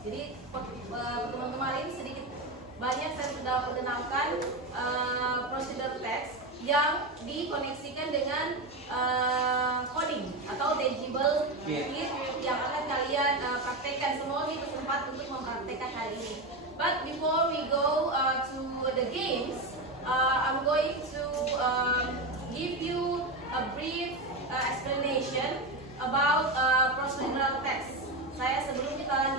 Jadi pertemuan kemarin sedikit banyak saya sudah perkenalkan prosedur text yang dikoneksikan dengan coding atau tangible yang akan kalian praktekkan. Semua ini bersempat untuk mempraktekkan hari ini. But before we go to the games, I'm going to give you a brief explanation about procedural text. Saya sebelum kita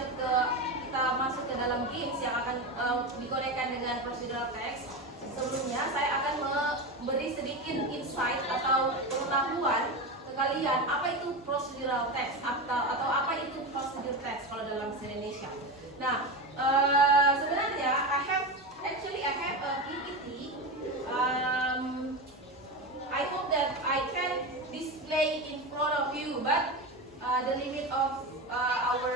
masuk ke dalam games yang akan dikonekkan dengan procedural text, sebelumnya saya akan memberi sedikit insight atau pengetahuan ke kalian apa itu procedural text atau apa itu procedur text kalau dalam bahasa Indonesia. Nah, sebenarnya I have a PPT. I hope that I can display in front of you, but the limit of our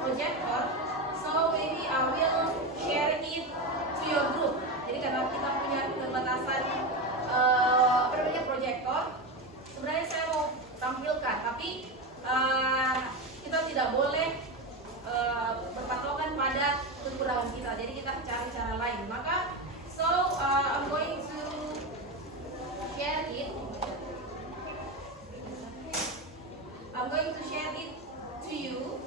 projector, so maybe I will share it to your group. Jadi karena kita punya keterbatasan proyektor, sebenarnya saya mau tampilkan, tapi kita tidak boleh berpatokan pada kekurangan kita. Jadi kita cari cara lain. Maka I'm going to share it. I'm going to share it to you.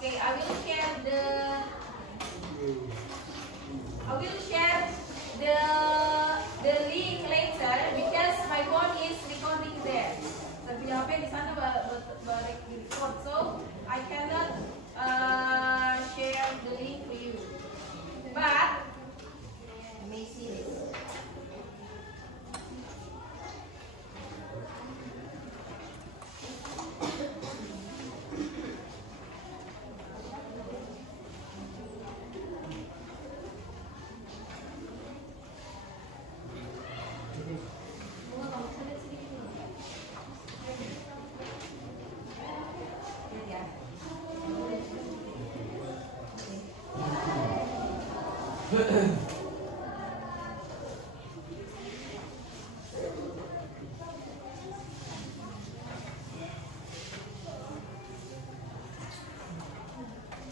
Okay, I will share the link later because my phone is recording there. Saya punya HP di sana record, so I cannot share the link for you. But you may see this.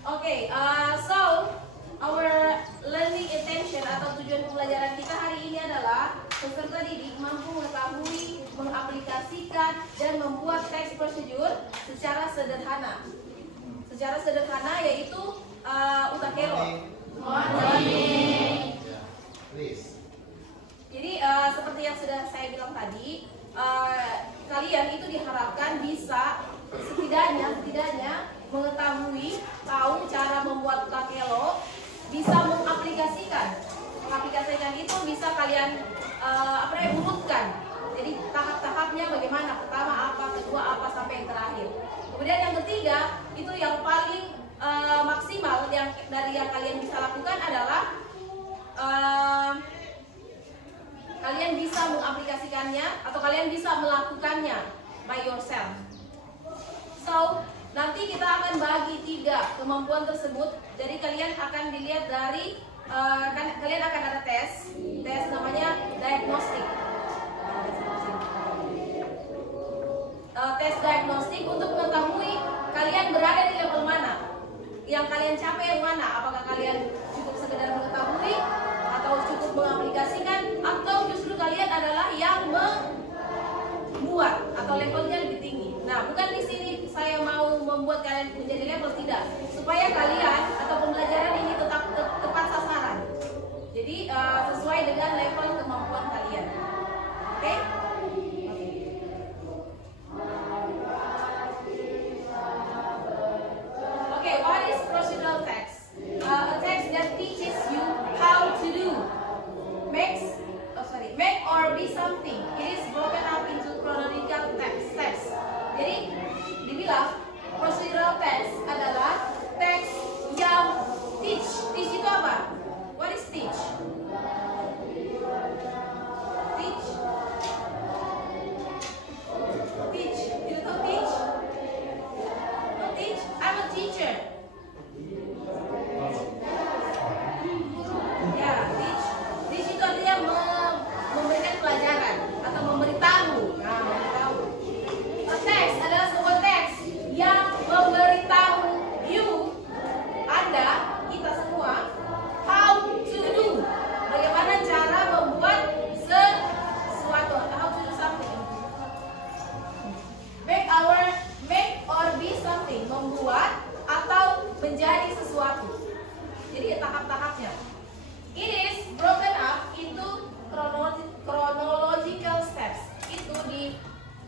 Okay, so our learning intention atau tujuan pembelajaran kita hari ini adalah peserta didik mampu mengetahui, mengaplikasikan, dan membuat teks prosedur secara sederhana. Secara sederhana yaitu utakelo. Jadi seperti yang sudah saya bilang tadi, kalian itu diharapkan bisa setidaknya mengetahui, tahu cara membuat utakelo, bisa mengaplikasikan. Mengaplikasikan itu bisa kalian urutkan. Jadi tahap-tahapnya bagaimana? Pertama apa, kedua apa, sampai yang terakhir. Kemudian yang ketiga, itu yang paling maksimal yang kalian bisa lakukan adalah kalian bisa mengaplikasikannya atau kalian bisa melakukannya by yourself. So, nanti kita akan bagi 3 kemampuan tersebut. Jadi kalian akan dilihat dari kalian akan ada tes namanya diagnostik. Tes diagnostik untuk mengetahui kalian berada di level mana, yang kalian capai yang mana. Apakah kalian cukup sekedar mengetahui, atau cukup mengaplikasikan, atau justru kalian adalah yang membuat atau levelnya lebih tinggi. Nah, bukan di sini saya mau membuat kalian menjadi level, tidak, supaya kalian atau pembelajaran ini tetap tepat sasaran. Jadi sesuai dengan level kemampuan kalian. Oke? Okay, what is procedural text? A text that teaches you how to do, make or be something. It is broken up into chronological text. Jadi dibilang procedural text adalah teks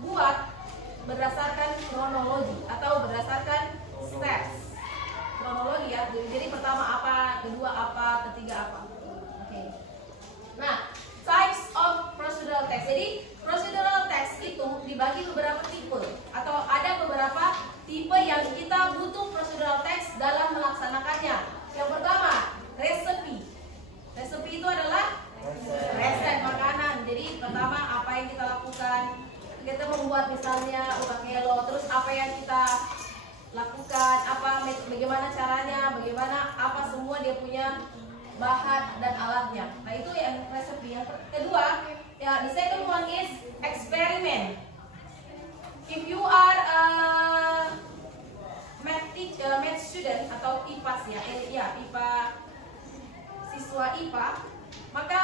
buat berdasarkan kronologi atau berdasarkan steps. Kronologi ya. Jadi pertama apa, kedua apa, ketiga apa. Oke. Nah, types of procedural text. Jadi procedural text itu dibagi beberapa tipe atau ada beberapa tipe yang kita butuh procedural text dalam melaksanakannya. Yang pertama, recipe. Recipe itu adalah resep makanan. Jadi pertama apa yang kita lakukan, kita membuat misalnya utakelo, terus apa yang kita lakukan, bagaimana caranya, bagaimana apa semua dia punya bahan dan alatnya. Nah itu yang recipe. Yang kedua, ya the second one is experiment. If you are a math student atau IPAS ya, IPA, siswa IPA, maka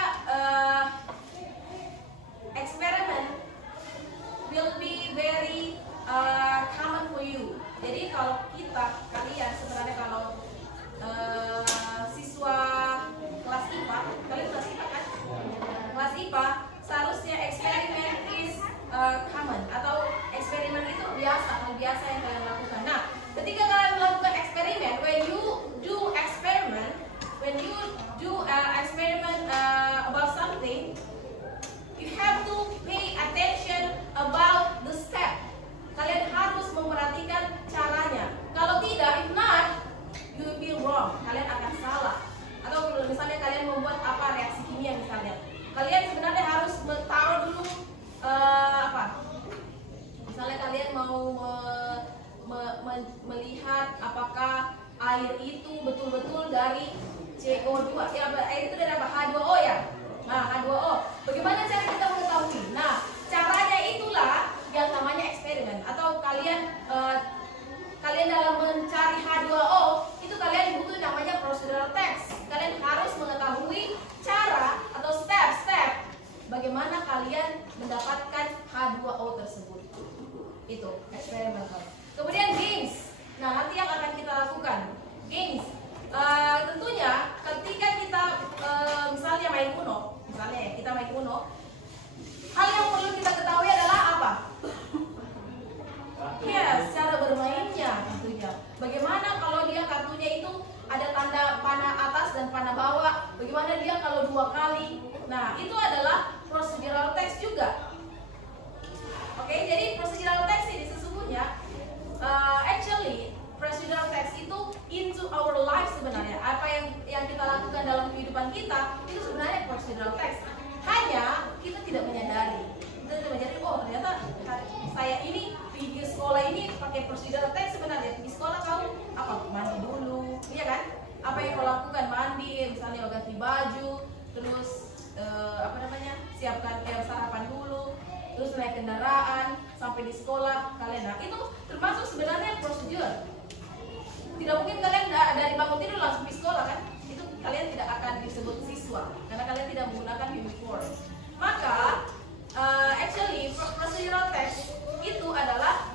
experiment will be very common for you. Jadi kalau kalian sebenarnya kalau siswa kelas IPA, kalian kelas IPA kan? Kelas IPA seharusnya eksperimen is common atau eksperimen itu hal biasa yang kalian lakukan. Nah, ketika kalian melakukan eksperimen, when you do experiment about something, you have to pay attention about the step. Kalian harus memperhatikan caranya. Kalau tidak, if not, you will be wrong. Kalian akan salah. Atau kalau misalnya kalian membuat reaksi kimia misalnya, kalian sebenarnya harus taruh dulu misalnya kalian mau melihat apakah air itu betul-betul dari CO2. Ya, air itu dari apa? H2O ya. Nah, H2O. Bagaimana cara kita mengetahui? Nah, caranya itulah yang namanya eksperimen. Atau kalian dalam mencari H2O itu kalian butuh namanya procedural text. Kalian harus mengetahui cara atau step-step bagaimana kalian mendapatkan H2O tersebut. Itu eksperimen. Kemudian games. Nah, nanti yang akan kita lakukan games. Tentunya ketika kita misalnya main Uno, hal yang perlu kita ketahui adalah apa? Yes, cara bermainnya tentunya. Bagaimana kalau dia kartunya itu ada tanda panah atas dan panah bawah? Bagaimana dia kalau 2 kali? Nah, itu adalah procedural text juga. Oke, jadi procedural text ini sesungguhnya actually procedural text itu into our life sebenarnya. Apa yang kita lakukan dalam kehidupan kita itu sebenarnya procedural text. Hanya kita tidak menyadari. Kita tidak menyadari, oh ternyata saya ini di sekolah ini pakai procedural text sebenarnya. Di sekolah kau mandi dulu, iya kan? Apa yang kau lakukan? Mandi, misalnya ganti baju, terus siapkan sarapan dulu, terus naik kendaraan sampai di sekolah kalian. Nah, itu termasuk sebenarnya prosedur. Tidak mungkin kalian dari bangun tidur langsung di sekolah kan? Itu kalian tidak akan disebut siswa karena kalian tidak menggunakan uniform. Maka actually procedural text itu adalah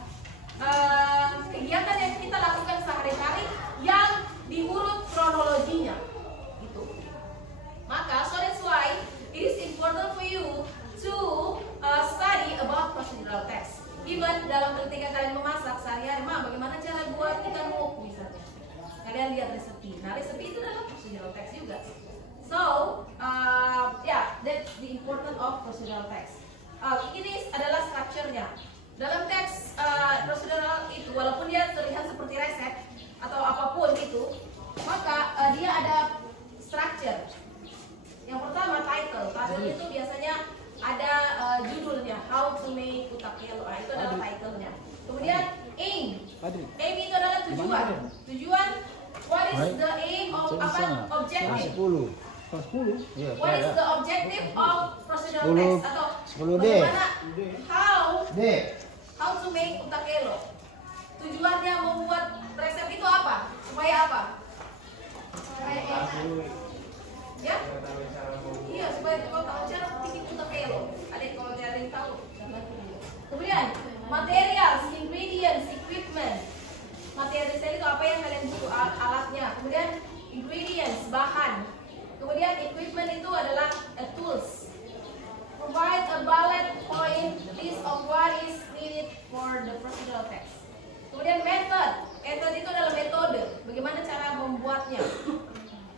kegiatan yang kita lakukan sehari-hari yang diurut kronologinya. Gitu. Maka so that's why it is important for you to study about procedural text. Even dalam ketika kalian memasak sehari-hari, bagaimana cara buat ikan wok misalnya? Kalian lihat resepi. Nah, resepi itu adalah procedural text juga. So, that's the importance of procedural text. Ini adalah structure-nya. Dalam teks procedural itu, walaupun dia terlihat seperti resep atau apapun itu, maka dia ada structure. Yang pertama title. Title itu biasanya ada judulnya, how to make utakelo. Itu adalah title-nya. Kemudian aim. Aim itu adalah tujuan. Tujuan, what is the aim of objective? 10. What is the objective of procedural text? Atau bagaimana how to make utakelo? Tujuannya membuat resep itu apa? Supaya apa? Supaya enak. Ya? Iya, supaya kau tahu cara bikin utakelo. Kalau ada yang tahu. Kemudian materials, ingredients, equipment. Material itu apa yang kalian butuh, alatnya. Kemudian ingredients, bahan. Kemudian equipment itu adalah tools. Provide a bullet point list of what is procedural text. Kemudian method itu adalah metode, bagaimana cara membuatnya.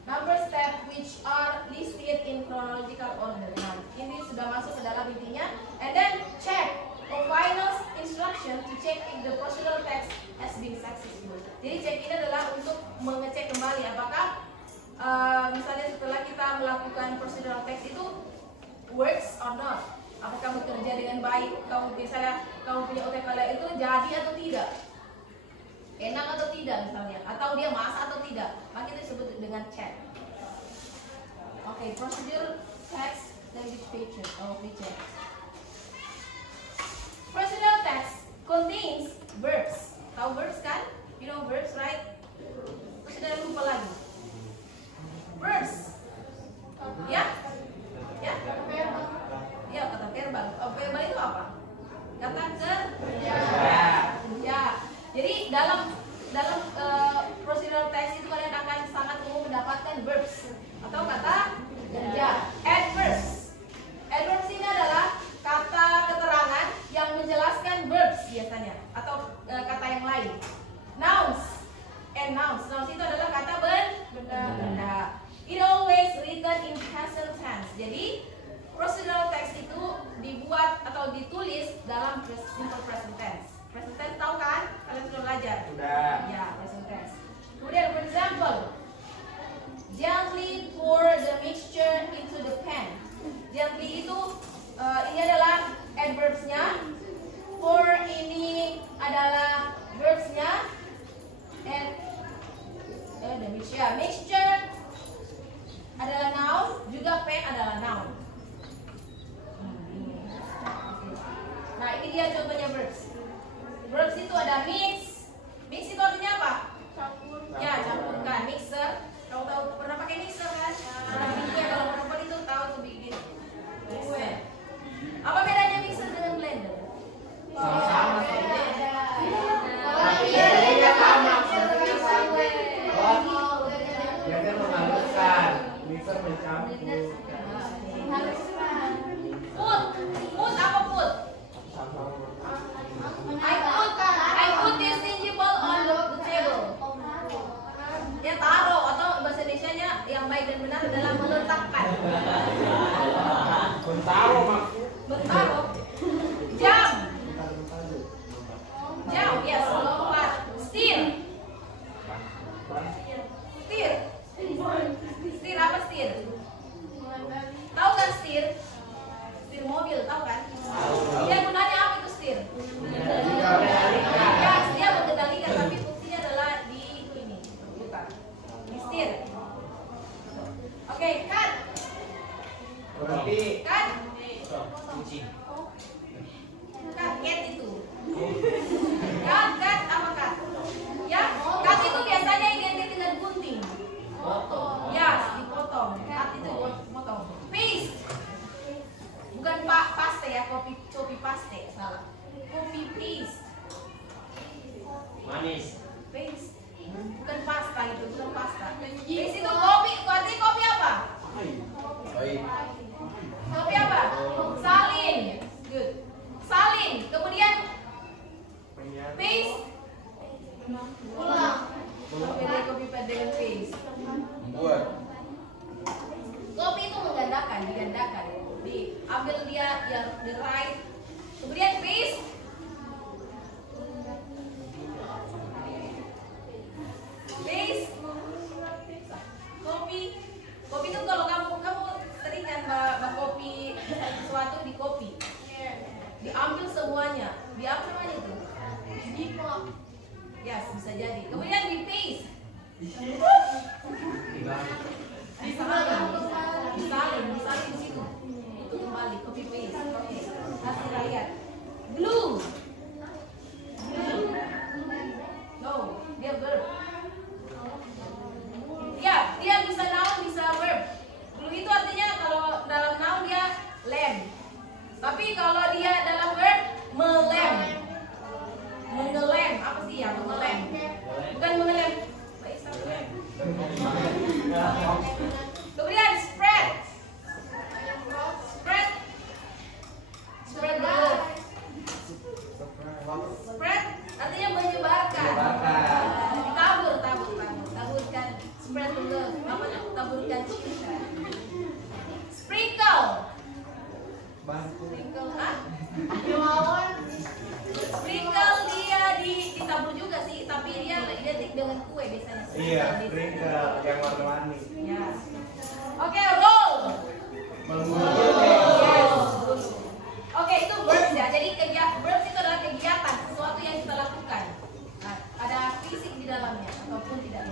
Number step which are listed in chronological order. Nah, ini sudah masuk ke dalam intinya. And then check or final instruction to check if the procedural text has been successful. Jadi check ini adalah untuk mengecek kembali apakah misalnya setelah kita melakukan procedural text itu works or not. Apakah bekerja dengan baik? Misalnya kamu punya autopilot itu jadi atau tidak? Enak atau tidak misalnya? Atau dia masak atau tidak? Maka itu disebut dengan check. Oke, procedural text language feature. Procedural text contains verbs. Tahu verbs kan? You know verbs, right? Sudah lupa lagi. Verbs. Ya? Ya? Ya, kata verbal. Verbal itu apa? Kata kerja. Ya. Jadi dalam procedural text itu kalian akan sangat umum mendapatkan verbs atau kata kerja. Adverbs. Adverbs ini adalah kata keterangan yang menjelaskan verbs biasanya atau kata yang lain. Nouns. Nouns itu adalah kata benda. It always written in present tense. Jadi procedural text itu dibuat atau ditulis dalam simple present tense. Present tense tahu kan? Kalian sudah belajar? Sudah. Ya, present tense. Kemudian for example, gently pour the mixture into the pan. Gently itu ini adalah adverbsnya. Pour ini adalah verbsnya. And the mixture adalah noun, juga pan adalah noun. Nah, ini dia contohnya verbs. Verbs itu ada mix. Mix itu artinya apa? Campur. Ya, campurkan. Mixer. Kamu tahu pernah pakai mixer kan? Pernah bikin kue, kalau perempuan itu tahu tuh bikin kue. Apa bedanya mixer dengan blender? Sama-sama. Bedanya sama. Blender menghaluskan, mixer mencampur. Put apa put? I put this gingerbread on the table. Ya taruh atau bahasa Indonesianya yang baik dan benar adalah meletakkan. Bentaruh maksud. Bentaruh. Jam. Jam, yes, lompat. Steer. Steer. Steer apa steer? Tahu kan steer? Steer mobil, tahu kan? Dia gunanya apa itu steer? Ya, dia mengendalikan, tapi fungsinya adalah di ini, bukan di steer. Oke, cut. Berarti Cut. kucing. Cut, cat itu. Cut apa cut? Ya, cut itu biasanya identik dengan gunting. Ya, dipotong. Cut itu dipotong. Paste. Bukan paste ya, copy paste, salah. Copy paste. Manis. Paste. Bukan pasta itu, bukan pasta. Paste itu kopi, artinya kopi apa? Baik. Kopi apa? Salin. Good. Salin. Kemudian paste. Ulang. Beda kopi pad dengan paste. Membuat. Kopi itu menggandakan, digandakan. Diambil dia yang the right. Kemudian paste. Paste. Kopi itu kalau kamu sering kan kopi sesuatu di kopi. Diambil semuanya. Diambil semuanya itu. Diplok. Yes, bisa jadi. Kemudian di paste. Disalin di situ. Itu kembali copy paste. Oke. Kasih lihat. Blue. No, dia verb. Ya, dia bisa noun, bisa verb. Blue itu artinya kalau dalam noun dia lem. Tapi kalau dia dalam verb melem. Mengelem, apa sih ya mengelem? Bukan mengelem. Kemudian spread. Spread the load. Spread Iya, sprinkle yang warna-warni. Ya. Oke, roll. Yes. Oke, itu verbs ya. Jadi verbs itu adalah kegiatan, sesuatu yang kita lakukan. Nah, ada fisik di dalamnya ataupun tidak.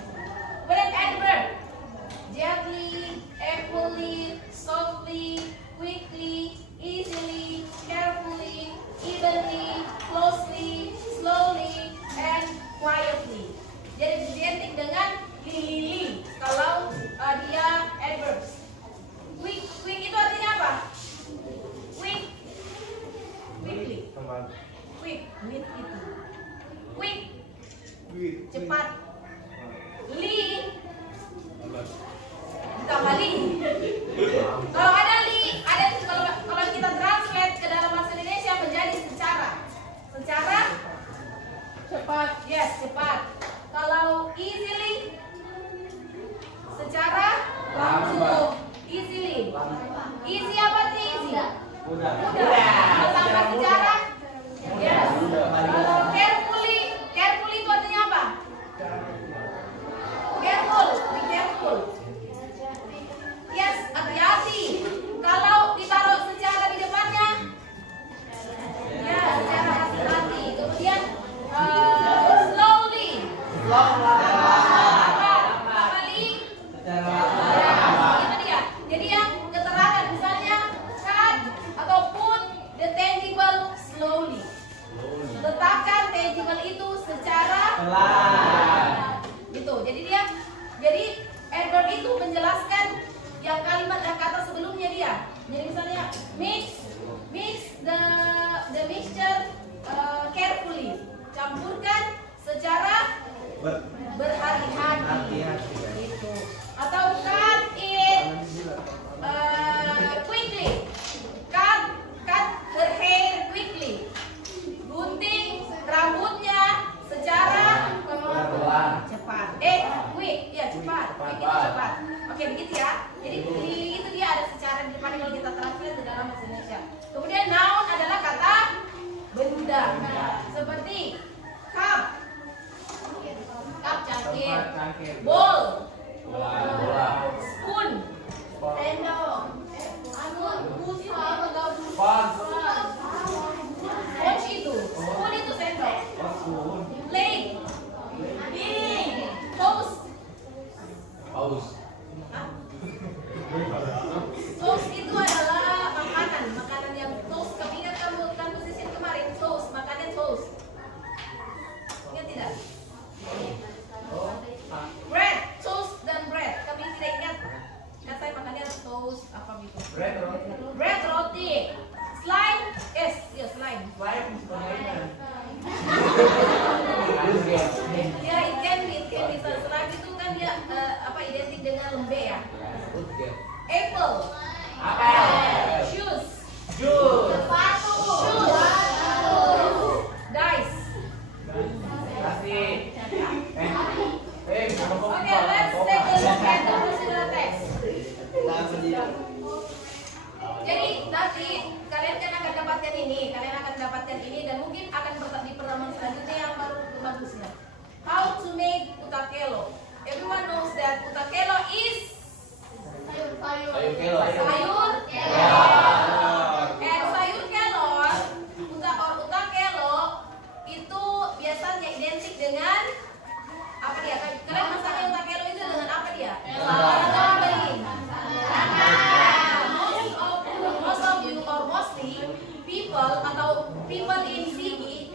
Kemudian adverb. Gently, equally, softly, quickly, easily, carefully, evenly, closely, slowly, and quietly. Jadi identik dengan lili kalau dia adverbs. Quick itu artinya apa? Quickly. Quick, with itu. Quick, cepat. Li, ditambah li. Kalau ada li, kalau kita translate ke dalam bahasa Indonesia menjadi secara cepat. Yes, cepat. Kalau easily, secara langsung. Easily. Easy apa sih easy? Mudah. Tambah secara. Yes. Kalau carefully itu artinya apa? Careful, be careful. Yes, hati-hati. Kalau ditaruh secara di depannya, ya secara hati-hati. Kemudian slowly. Itu dia. Jadi yang keterangan misalnya cut ataupun the tangible slowly. Letakkan tangible itu secara gitu. Jadi adverb itu menjelaskan yang kalimat dan kata sebelumnya dia. Jadi misalnya mix the mixture carefully. Campurkan secara berhati-hati. Gitu. Atau cut it quickly. Cut her hair quickly. Gunting rambutnya secara cepat. Quick, ya cepat. Quick itu cepat. Oke, begitu ya. Jadi itu dia ada secara di depan kalau kita translate ke dalam bahasa Indonesia. Kemudian noun adalah kata benda. Seperti cup. Cup cangkir. Bowl. Spoon. Sendok. Sponge itu. Spoon itu sendok. Plate. Piring. Toast. Toast itu adalah makanan yang toast. Kamu ingat kan posisi kemarin toast, makannya toast. Ingat tidak? Bread, toast dan bread. Kami tidak ingat. Kan saya makannya toast apa gitu. Bread roti. Slime, yes, slime. Ya, it can be. Slime itu kan dia identik dengan lembe ya. Apple. Shoes. Sepatu. Dice. Okay, let's take a look at the procedural text. Jadi nanti kalian akan dapatkan ini dan mungkin akan di pertemuan selanjutnya yang baru bagusnya. How to make utakelo. Everyone knows that utakelo is sayur kelor. And sayur kelor utakelo itu biasanya identik dengan apa dia? Kalian masaknya utakelo itu dengan apa dia? Most of you or mostly people in Sigi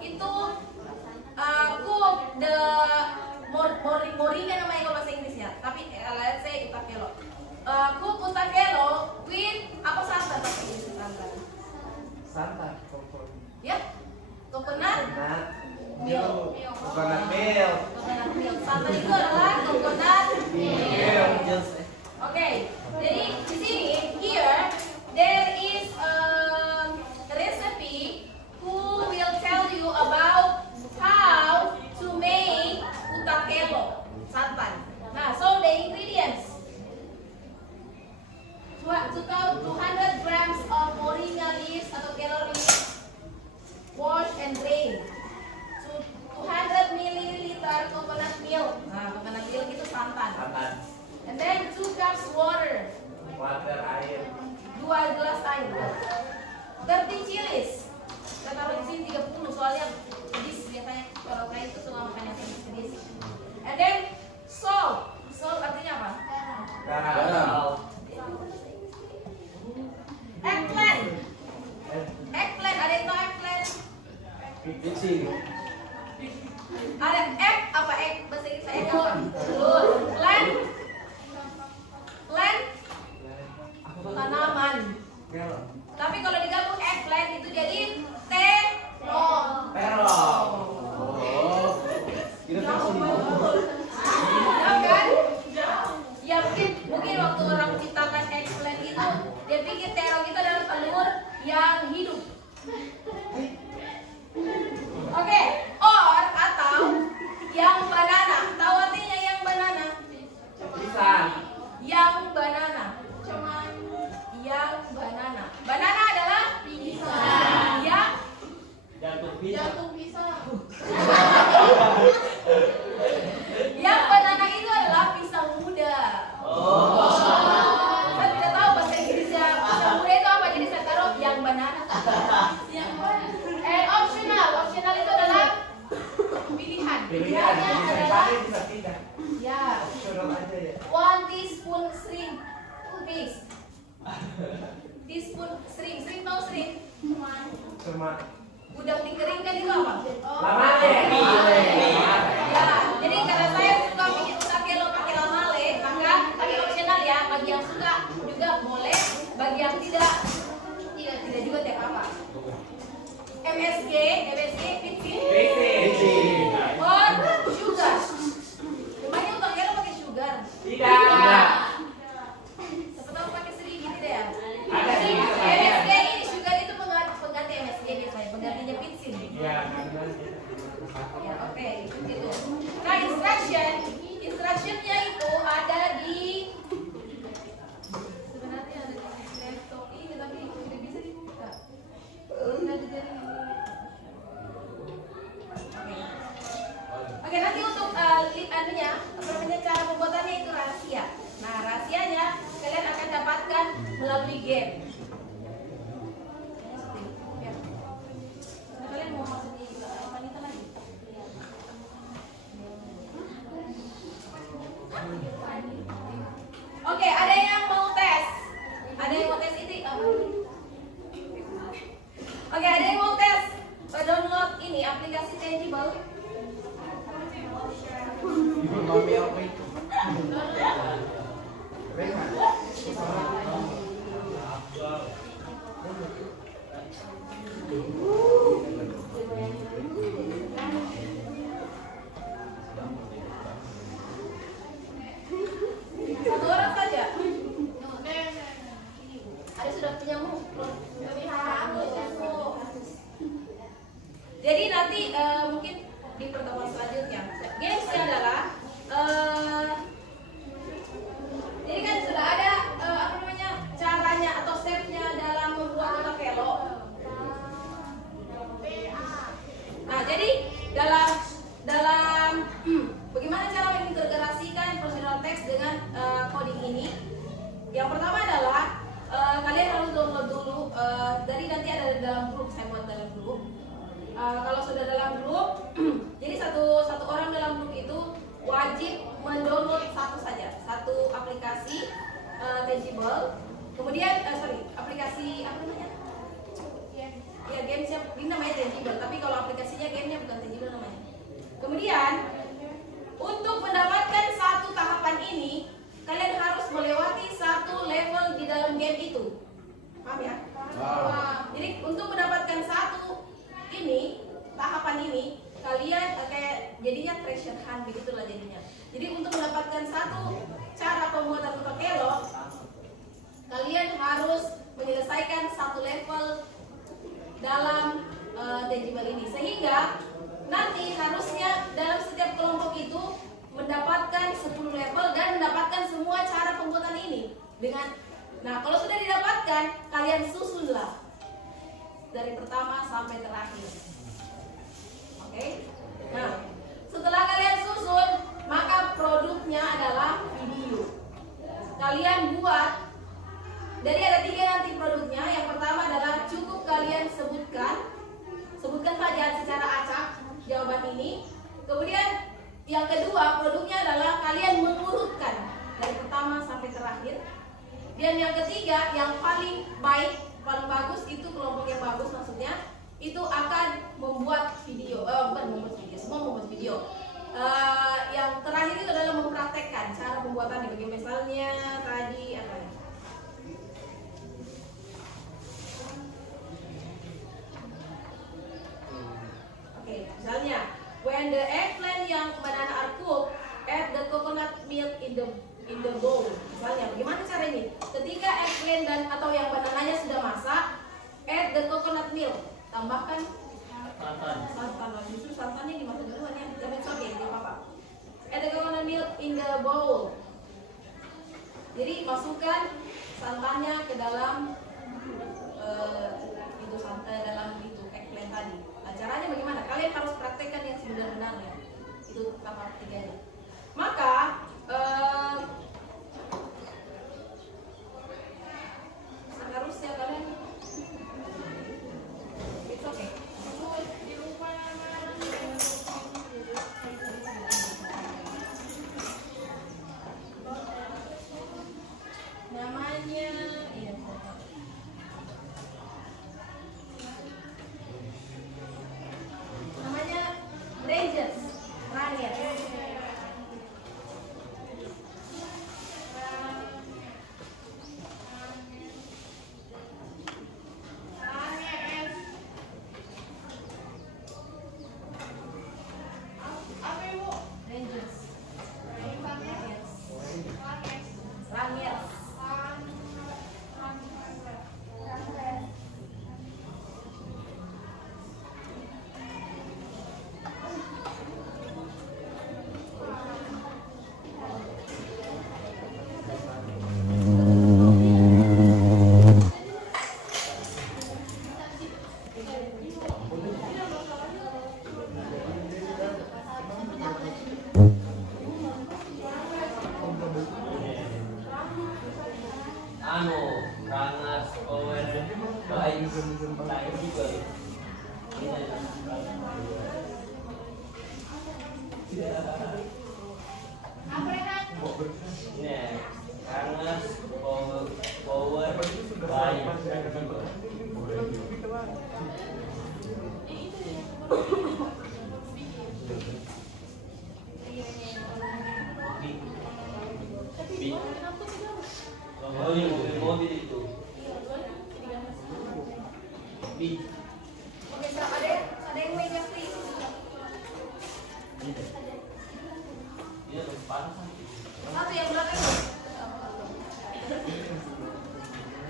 itu cook the moringa namanya kalau bahasa Inggrisnya. Tapi let's say utakelo. Cook utakelo with apa santan bahasa Inggris santan? Santan. Ya, coconut milk. Coconut milk. Santan itu adalah coconut milk. Oke, jadi di sini here there is a recipe who will tell you about how to make utakelo santan. Nah, so the ingredients: 200 grams of moringa leaves atau kelor leaves, wash and drain. 200 ml coconut milk. Nah, coconut 2 gelas air. 30 chilies. Kita taruh di sini 30 soalnya pedis biasanya kalau kayak itu suka makan yang pedis. And then salt. Salt artinya apa? Garam. Eggplant. Eggplant, ada yang tahu eggplant? Mixing. Ada egg apa egg bahasa Inggris egg apa? Telur. Plant. Plant tanaman. Tapi kalau digabung eggplant itu jadi terong. Terong. Oh. Kira mixing. Ya kan? Ya mungkin waktu orang menciptakan eggplant itu dia pikir terong itu adalah telur yang hidup. Oke, or atau yang banana. Tahu artinya yang banana? Pisang. Yang banana. Yang banana. Banana adalah pisang. Yang Jantung pisang. yang banana itu adalah pisang muda. Oh. Saya tidak tahu bahasa Inggrisnya pisang muda itu apa, jadi saya taruh yang banana. Optional itu adalah pilihan. Pilihan. Pilihannya Bisa adalah dipakai, bisa tidak. ya Opsional aja ya. 1 teaspoon shrimp paste. Teaspoon shrimp. Shrimp tahu shrimp? Cuma Udang dikeringkan itu apa? lamale. Ya, jadi karena saya suka bikin utakelo pakai lamale, maka pakai opsional ya. Bagi yang suka juga boleh, bagi yang tidak juga tidak apa. MSG pizza Mixing. or sugar. Emangnya utakelo pakai sugar? Tidak. Siapa tahu pakai sedikit tidak ya? Ada Jadi sedikit sebagian. MSG ini sugar itu pengganti MSG biasanya, penggantinya pizza. Ya, Ya, oke, gitu. Nah, instructionnya itu ada di sebenarnya ada di laptop ini tapi tidak bisa dibuka. Oke, nanti untuk anunya, cara pembuatannya itu rahasia. Nah, rahasianya kalian akan dapatkan melalui game. Nah, kalian mau masuk di wanita lagi? Oke, ada yang mau tes? Ada yang mau tes itu? Oke, ada yang mau tes download ini aplikasi Tangible? Ibu mami apa itu? Satu orang saja. Ada sudah punya mu? Jadi nanti mungkin di pertemuan selanjutnya. Gamesnya adalah jadi kan sudah ada caranya atau stepnya dalam membuat utakelo. Nah, jadi dalam bagaimana cara mengintegrasikan procedural text dengan coding ini? Yang pertama adalah kalian harus download dulu. Jadi nanti ada dalam grup, saya buat dalam grup. Kalau sudah dalam grup, jadi satu orang dalam grup itu wajib mendownload satu aplikasi Tangible. Kemudian aplikasi apa namanya? Ya, gamesnya ini namanya Tangible, tapi kalau aplikasinya gamenya bukan Tangible namanya. Kemudian untuk mendapatkan satu tahapan ini, kalian harus melewati satu level di dalam game itu. Paham ya? Jadi untuk mendapatkan tahapan ini, kalian kayak jadinya treasure hunt begitulah jadinya. Jadi untuk mendapatkan satu cara pembuatan utakelo, kalian harus menyelesaikan satu level dalam Tangible ini, sehingga nanti harusnya dalam setiap kelompok itu mendapatkan 10 level dan mendapatkan semua cara pembuatan ini nah kalau sudah didapatkan, kalian susunlah dari pertama sampai terakhir. Oke? Nah, setelah kalian susun, maka produknya adalah video. Kalian buat, jadi ada 3 nanti ini. Kemudian yang kedua, produknya adalah kalian mengurutkan dari pertama sampai terakhir. Dan yang ketiga, yang paling baik, paling bagus itu kelompok yang bagus maksudnya itu akan membuat video, bukan membuat video, semua membuat video. Yang terakhir itu adalah mempraktekkan cara pembuatannya. Bagaimana misalnya tadi apa ya? Oke, misalnya when the eggplant yang banana are cooked, add the coconut milk in the bowl. Misalnya, bagaimana cara ini? Ketika eggplant dan atau yang banananya sudah masak, add the coconut milk. Tambahkan santan. Justru santannya dimasak duluan ya. Jangan oke, tidak apa-apa. Add the coconut milk in the bowl. Jadi masukkan santannya ke dalam dalam itu eggplant tadi. Nah, caranya bagaimana? Kalian harus praktekkan yang sebenar-benarnya. Itu tahap ketiganya. Maka seharusnya kalian it's okay. Namanya iya. Namanya Rangers. Rangas, Power, Baik, Baik juga. Ini Rangas, Power, Baik juga. Oh iya, mobil itu. Oke, ada yang meja free. Iya, panas. Satu yang belakang.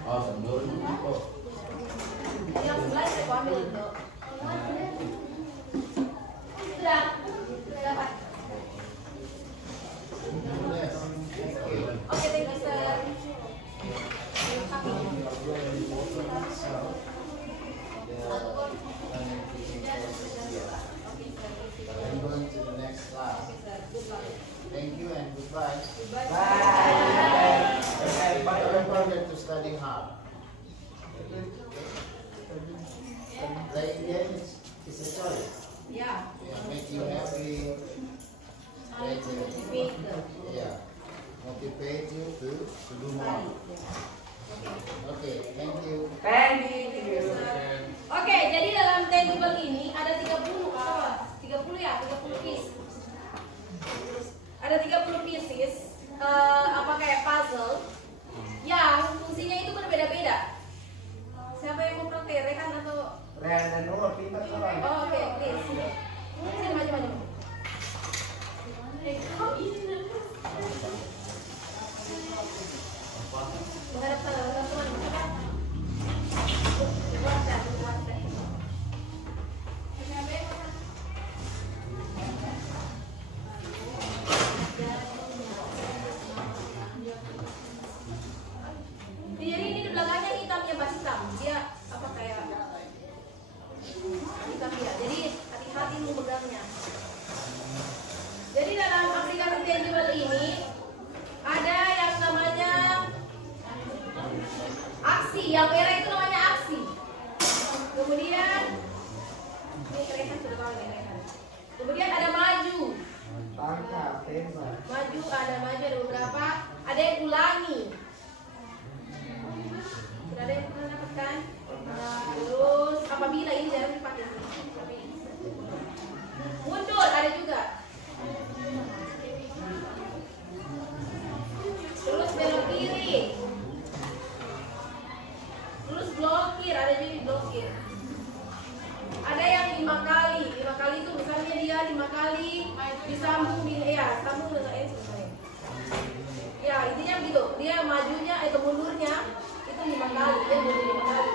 Oh, sambil kok. Yang sebelah saya ambil itu. Sudah. Dapat. Oke, thank you, sir. I'm going to the next class. Thank you and goodbye. Bye. Don't forget to study hard. Playing games is a choice. Ya. Yeah, make you happy. Yeah, motivate you to do more. Okay, thank you. Thank you. Oke, jadi dalam table ini ada 30 ya, 30 piece. Ada 30 pieces, kayak puzzle yang fungsinya itu berbeda-beda. Siapa yang mau praktek, Rehan atau? Rehan dan Nur, pintar sekarang. Oh, oke, please. Sini maju. Menghadap sana, teman-teman. Buat. disambung sambung dengan ini selesai. Ya intinya begitu. Dia majunya atau mundurnya itu 5 kali, dia mundur 5 kali.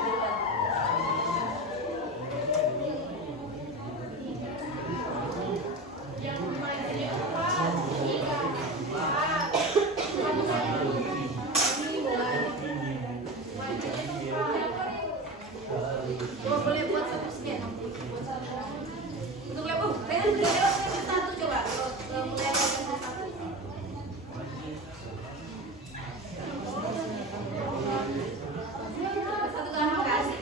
Coba boleh buat satu scan. Untuk level, dengan satu coba. Mulai dari satu. Satu gambar kasih.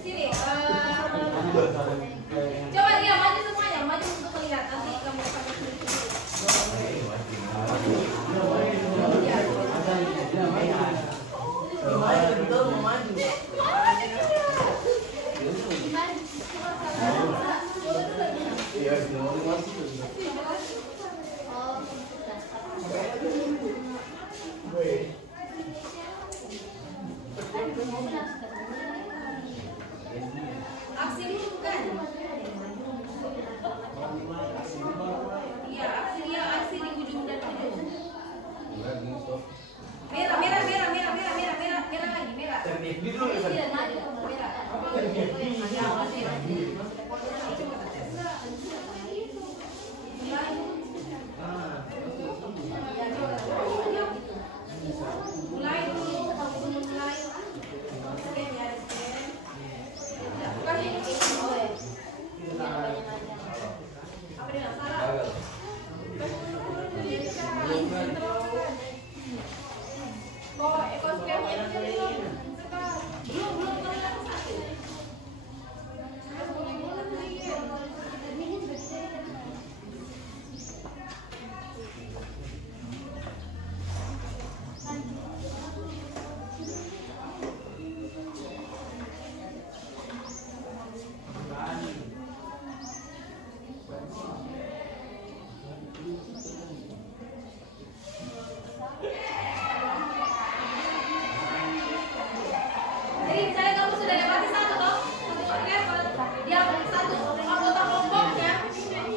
Sini. Coba dia maju semuanya, maju untuk melihat. Nanti kamu akan aksi dulu kan? Iya, aksi di ujung dan ujung. Merah lagi, merah. Tidak maju, merah. Mulai dulu, mulai. Scan ya, scan. Bukan ini. Apa dia salah? Jadi misalnya kamu sudah lewati satu toh, satu level, dia satu anggota kelompoknya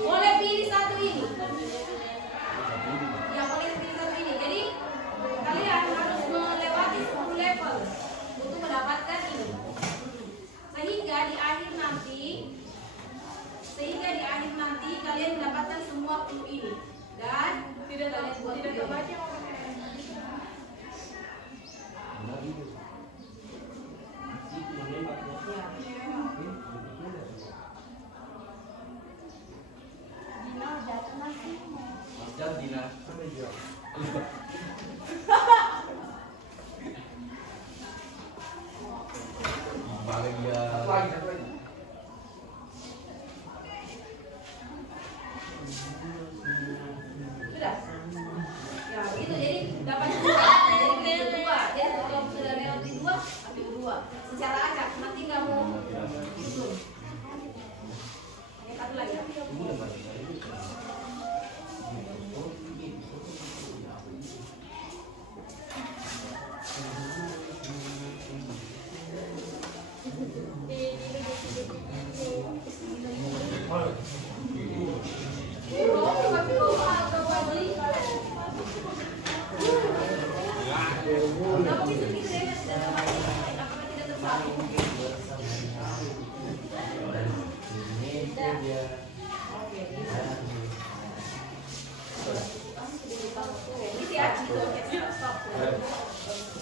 boleh pilih satu ini. Yang boleh pilih satu ini. Jadi kalian harus melewati 10 level untuk mendapatkan ini. Sehingga di akhir nanti kalian mendapatkan semua clue ini. Dan tidak terbaca. Sudah. Ya begitu, jadi dapat 2. Jadi 2. Jadi kalau sudah lewati 2, ambil 2. Secara acak, nanti kamu hitung. Satu lagi.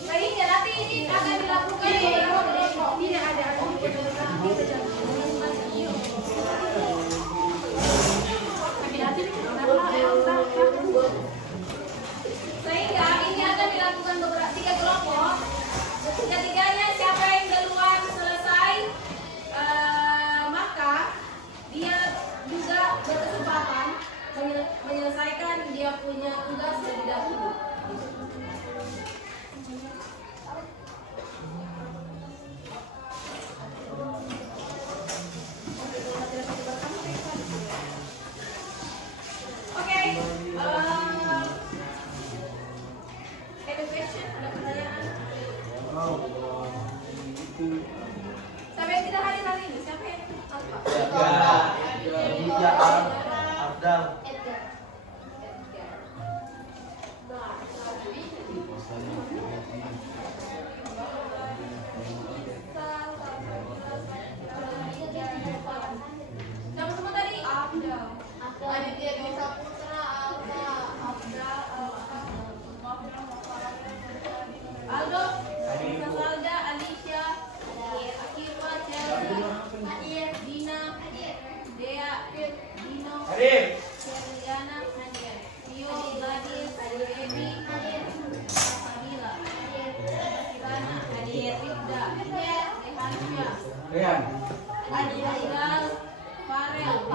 Sehingga nanti ini akan dilakukan tidak ada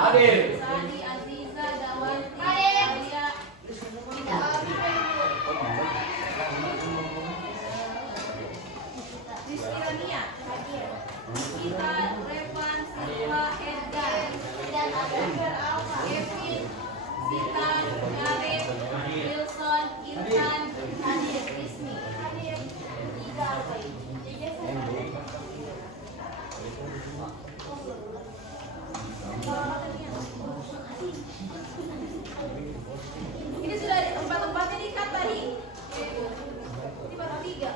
Hadir. Sadi, Aziza, Dawanti, Arya, Rizky Rania, Kita, Revan, Silva, Edgar, Kevin, Sita, Gareth, Wilson, Irfan, Hadir, Ismi. Ini sudah tempat-tempatnya diikat tadi. Ini baru 3.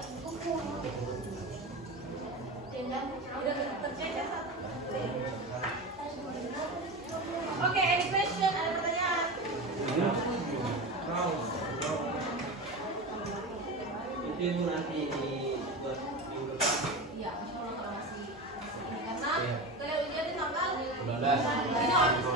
Udah tercecer satu. Oke, any question? Ada pertanyaan? Itu yang nanti dibuat minggu depan. Iya, insya Allah kalau masih ini karena kalian ujian di tanggal 19. ini habis